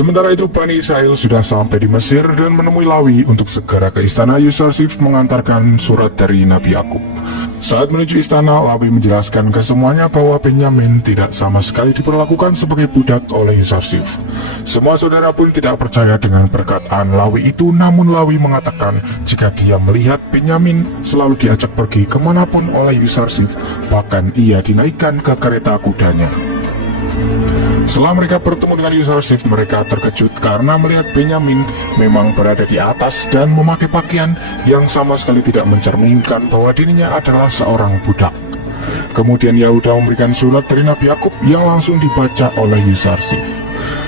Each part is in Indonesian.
Sementara itu Bani Israel sudah sampai di Mesir dan menemui Lawi untuk segera ke istana Yusarsif mengantarkan surat dari Nabi Yakub. Saat menuju istana, Lawi menjelaskan ke semuanya bahwa Benyamin tidak sama sekali diperlakukan sebagai budak oleh Yusarsif. Semua saudara pun tidak percaya dengan perkataan Lawi itu, namun Lawi mengatakan jika dia melihat Benyamin selalu diajak pergi kemanapun oleh Yusarsif, bahkan ia dinaikkan ke kereta kudanya. Setelah mereka bertemu dengan Yusarsif, mereka terkejut karena melihat Benyamin memang berada di atas dan memakai pakaian yang sama sekali tidak mencerminkan bahwa dirinya adalah seorang budak. Kemudian Yahuda memberikan surat dari Nabi Yakub yang langsung dibaca oleh Yusarsif.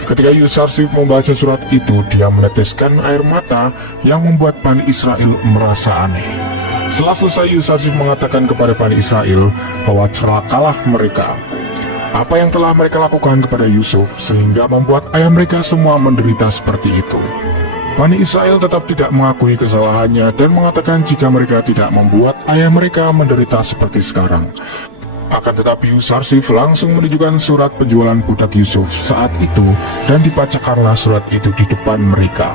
Ketika Yusarsif membaca surat itu, dia meneteskan air mata yang membuat Bani Israel merasa aneh. Setelah selesai, Yusarsif mengatakan kepada Bani Israel bahwa celakalah mereka. Apa yang telah mereka lakukan kepada Yusuf sehingga membuat ayah mereka semua menderita seperti itu. Bani Israel tetap tidak mengakui kesalahannya dan mengatakan jika mereka tidak membuat ayah mereka menderita seperti sekarang. Akan tetapi Yusarsif langsung menunjukkan surat penjualan budak Yusuf saat itu dan dibacakanlah surat itu di depan mereka.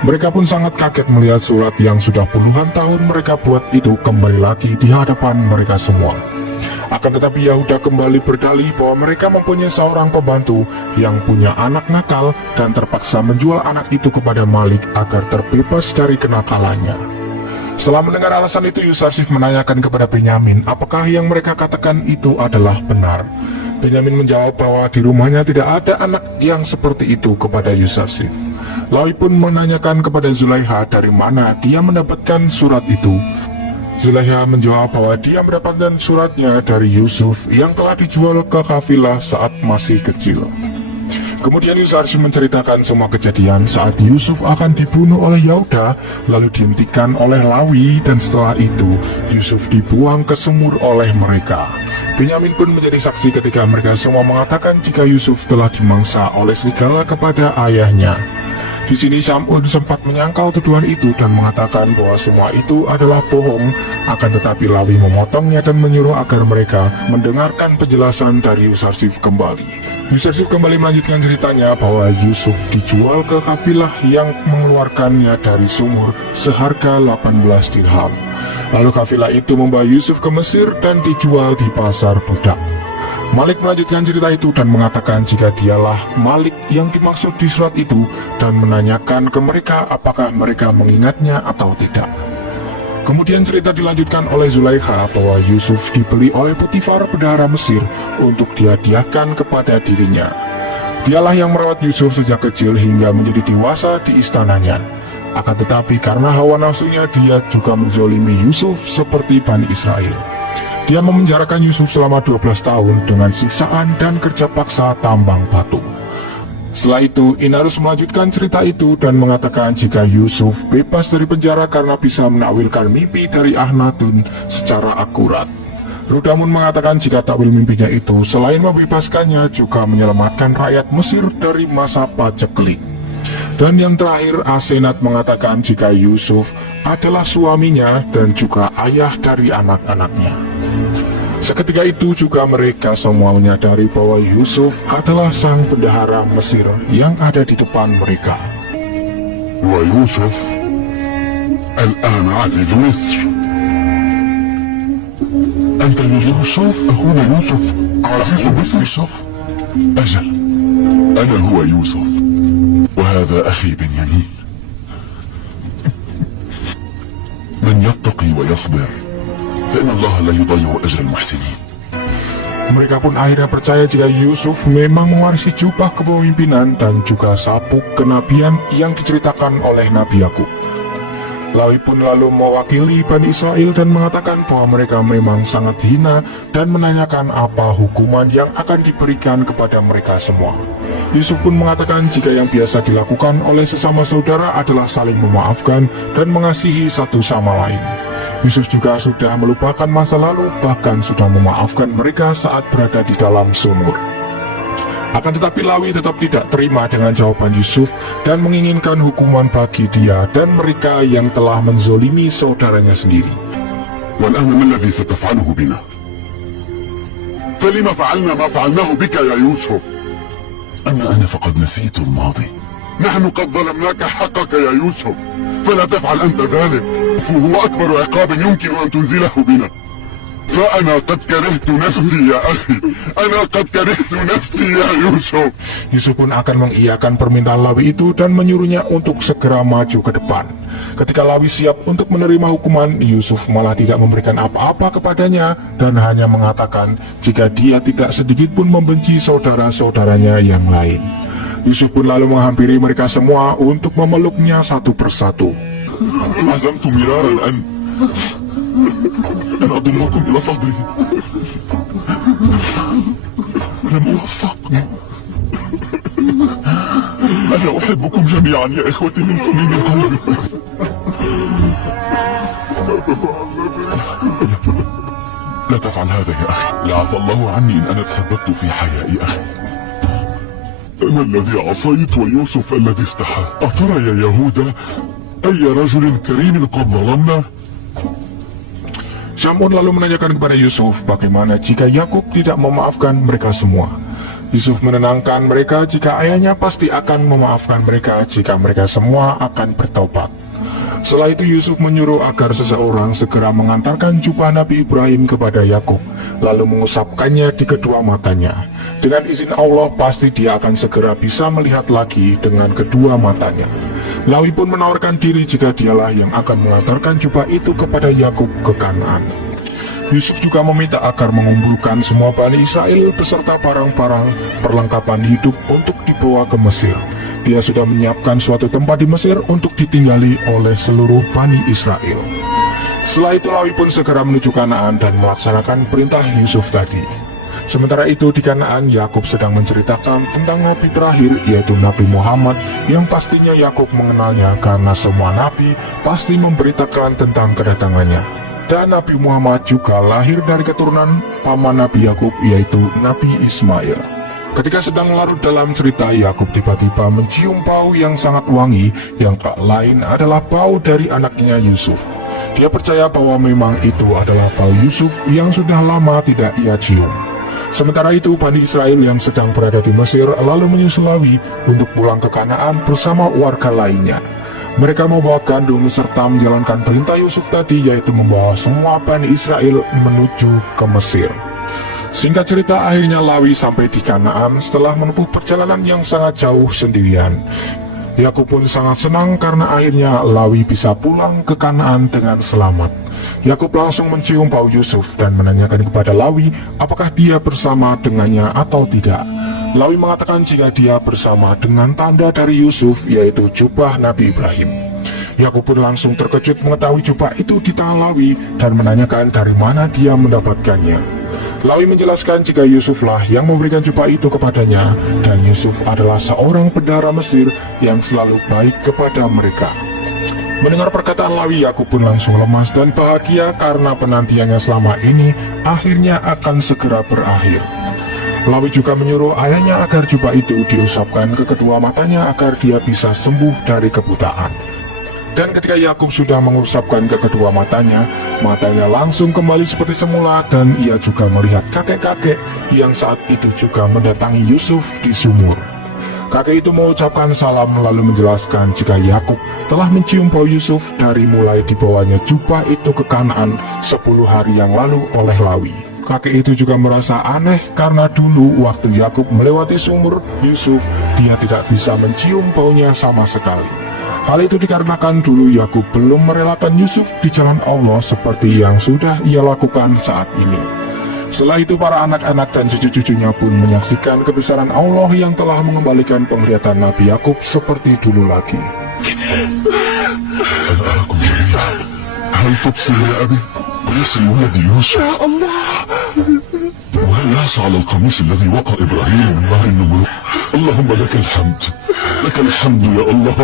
Mereka pun sangat kaget melihat surat yang sudah puluhan tahun mereka buat itu kembali lagi di hadapan mereka semua. Akan tetapi Yahuda kembali berdalih bahwa mereka mempunyai seorang pembantu yang punya anak nakal dan terpaksa menjual anak itu kepada Malik agar terbebas dari kenakalannya. Setelah mendengar alasan itu, Yusarsif menanyakan kepada Benyamin apakah yang mereka katakan itu adalah benar. Benyamin menjawab bahwa di rumahnya tidak ada anak yang seperti itu kepada Yusarsif. Lawi pun menanyakan kepada Zulaiha dari mana dia mendapatkan surat itu. Zulaiha menjawab bahwa dia mendapatkan suratnya dari Yusuf yang telah dijual ke kafilah saat masih kecil. Kemudian Yusarsif menceritakan semua kejadian saat Yusuf akan dibunuh oleh Yahuda, lalu dihentikan oleh Lawi, dan setelah itu Yusuf dibuang ke sumur oleh mereka. Benyamin pun menjadi saksi ketika mereka semua mengatakan jika Yusuf telah dimangsa oleh serigala kepada ayahnya. Di sini Syam'un sempat menyangkal tuduhan itu dan mengatakan bahwa semua itu adalah bohong, akan tetapi Lawi memotongnya dan menyuruh agar mereka mendengarkan penjelasan dari Yusarsif kembali. Yusarsif kembali melanjutkan ceritanya bahwa Yusuf dijual ke kafilah yang mengeluarkannya dari sumur seharga 18 dirham. Lalu kafilah itu membawa Yusuf ke Mesir dan dijual di pasar budak. Malik melanjutkan cerita itu dan mengatakan jika dialah Malik yang dimaksud di surat itu dan menanyakan ke mereka apakah mereka mengingatnya atau tidak. Kemudian cerita dilanjutkan oleh Zulaiha bahwa Yusuf dibeli oleh Potifar bendahara Mesir untuk dihadiahkan kepada dirinya. Dialah yang merawat Yusuf sejak kecil hingga menjadi dewasa di istananya. Akan tetapi karena hawa nafsunya dia juga menzolimi Yusuf seperti Bani Israel. Dia memenjarakan Yusuf selama 12 tahun dengan siksaan dan kerja paksa tambang batu. Setelah itu, Inarus melanjutkan cerita itu dan mengatakan jika Yusuf bebas dari penjara karena bisa menakwilkan mimpi dari Akhnatun secara akurat. Rudamun mengatakan jika takwil mimpinya itu selain membebaskannya juga menyelamatkan rakyat Mesir dari masa paceklik. Dan yang terakhir, Asenat mengatakan jika Yusuf adalah suaminya dan juga ayah dari anak-anaknya. Seketika itu juga mereka semua menyadari bahwa Yusuf adalah sang bendahara Mesir yang ada di depan mereka. Wa Yusuf الآن عزيز مصر. أنت يوسف أخونا يوسف عزيز مصر. يوسف أجل أنا هو يوسف وهذا أخي بنيامين. من يتقي ويصبر فإن الله لا يضيع أجر المحسنين. Mereka pun akhirnya percaya jika Yusuf memang mewarisi jubah kepemimpinan dan juga sabuk kenabian yang diceritakan oleh Nabi Yakub. Lawi pun lalu mewakili Bani Israel dan mengatakan bahwa mereka memang sangat hina dan menanyakan apa hukuman yang akan diberikan kepada mereka semua. Yusuf pun mengatakan jika yang biasa dilakukan oleh sesama saudara adalah saling memaafkan dan mengasihi satu sama lain. Yusuf juga sudah melupakan masa lalu, bahkan sudah memaafkan mereka saat berada di dalam sumur. Akan tetapi Lawi tetap tidak terima dengan jawaban Yusuf dan menginginkan hukuman bagi dia dan mereka yang telah menzolimi saudaranya sendiri. والآن ما الذي ستفعله بنا؟ فلما فعلنا ما فعلناه بك يا يوسف؟ أنا فقد نسيت الماضي نحن قد ظلمناك حقك يا يوسف، فلا تفعل أنت ذلك، فهو أكبر عقاب يمكن أن تنزله بنا. فأنا قد كرهت نفسي يا أخي، أنا قد كرهت نفسي يا يوسف. Yusuf pun akan mengiyakan permintaan Lawi itu dan menyuruhnya untuk segera maju ke depan. Ketika Lawi siap untuk menerima hukuman, Yusuf malah tidak memberikan apa-apa kepadanya dan hanya mengatakan jika dia tidak sedikit pun membenci saudara-saudaranya yang lain. Yusuf pun lalu menghampiri mereka semua untuk memeluknya satu persatu. عزمت مرارا أن أضمكم إلى صدري، لم أوفق. أنا أحبكم جميعا يا إخوتي من صميم القلب. لا تفعل هذا يا أخي، لعفى الله عني إن أنا تسببت في حيائي أخي. أنا الذي عصيت ويوسف الذي استحى. أترى يا يهوذا أي رجل كريم قد ظلمنا؟ Syamun lalu menanyakan kepada Yusuf bagaimana jika Yakub tidak memaafkan mereka semua. Yusuf menenangkan mereka jika ayahnya pasti akan memaafkan mereka jika mereka semua akan bertaubat. Setelah itu Yusuf menyuruh agar seseorang segera mengantarkan jubah Nabi Ibrahim kepada Yakub, lalu mengusapkannya di kedua matanya. Dengan izin Allah pasti dia akan segera bisa melihat lagi dengan kedua matanya. Lawi pun menawarkan diri jika dialah yang akan mengantarkan jubah itu kepada Yakub ke Kanaan. Yusuf juga meminta agar mengumpulkan semua Bani Israel beserta barang-barang perlengkapan hidup untuk dibawa ke Mesir. Dia sudah menyiapkan suatu tempat di Mesir untuk ditinggali oleh seluruh Bani Israel. Setelah itu Lawi pun segera menuju Kanaan dan melaksanakan perintah Yusuf tadi. Sementara itu di Kanaan, Yakub sedang menceritakan tentang nabi terakhir, yaitu Nabi Muhammad, yang pastinya Yakub mengenalnya karena semua nabi pasti memberitakan tentang kedatangannya. Dan Nabi Muhammad juga lahir dari keturunan paman Nabi Yakub, yaitu Nabi Ismail. Ketika sedang larut dalam cerita, Yakub tiba-tiba mencium bau yang sangat wangi, yang tak lain adalah bau dari anaknya Yusuf. Dia percaya bahwa memang itu adalah bau Yusuf yang sudah lama tidak ia cium. Sementara itu, Bani Israel yang sedang berada di Mesir lalu menyusul Lawi untuk pulang ke Kanaan bersama warga lainnya. Mereka membawa gandum serta menjalankan perintah Yusuf tadi, yaitu membawa semua Bani Israel menuju ke Mesir. Singkat cerita, akhirnya Lawi sampai di Kanaan setelah menempuh perjalanan yang sangat jauh sendirian. Yakub pun sangat senang karena akhirnya Lawi bisa pulang ke Kanaan dengan selamat. Yakub langsung mencium bau Yusuf dan menanyakan kepada Lawi apakah dia bersama dengannya atau tidak. Lawi mengatakan jika dia bersama dengan tanda dari Yusuf, yaitu jubah Nabi Ibrahim. Yakub pun langsung terkejut mengetahui jubah itu di tangan Lawi dan menanyakan dari mana dia mendapatkannya. Lawi menjelaskan jika Yusuflah yang memberikan jubah itu kepadanya, dan Yusuf adalah seorang bendahara Mesir yang selalu baik kepada mereka. Mendengar perkataan Lawi, Yakub pun langsung lemas dan bahagia karena penantiannya selama ini akhirnya akan segera berakhir. Lawi juga menyuruh ayahnya agar jubah itu diusapkan ke kedua matanya agar dia bisa sembuh dari kebutaan. Dan ketika Yakub sudah mengusapkan ke kedua matanya, matanya langsung kembali seperti semula dan ia juga melihat kakek-kakek yang saat itu juga mendatangi Yusuf di sumur. Kakek itu mengucapkan salam lalu menjelaskan jika Yakub telah mencium bau Yusuf dari mulai dibawanya jubah itu ke Kanaan 10 hari yang lalu oleh Lawi. Kakek itu juga merasa aneh karena dulu waktu Yakub melewati sumur Yusuf, dia tidak bisa mencium baunya sama sekali. Hal itu dikarenakan dulu Yakub belum merelakan Yusuf di jalan Allah seperti yang sudah ia lakukan saat ini. Setelah itu para anak-anak dan cucu-cucunya pun menyaksikan kebesaran Allah yang telah mengembalikan penglihatan Nabi Yakub seperti dulu lagi. أنا أراكم جميعا. هل تبصر يا أبي؟ قميص الولد يوسف. يا الله. وهل يعصى على القميص الذي وقع إبراهيم من نهر النمر؟ اللهم لك الحمد، لك الحمد يا الله.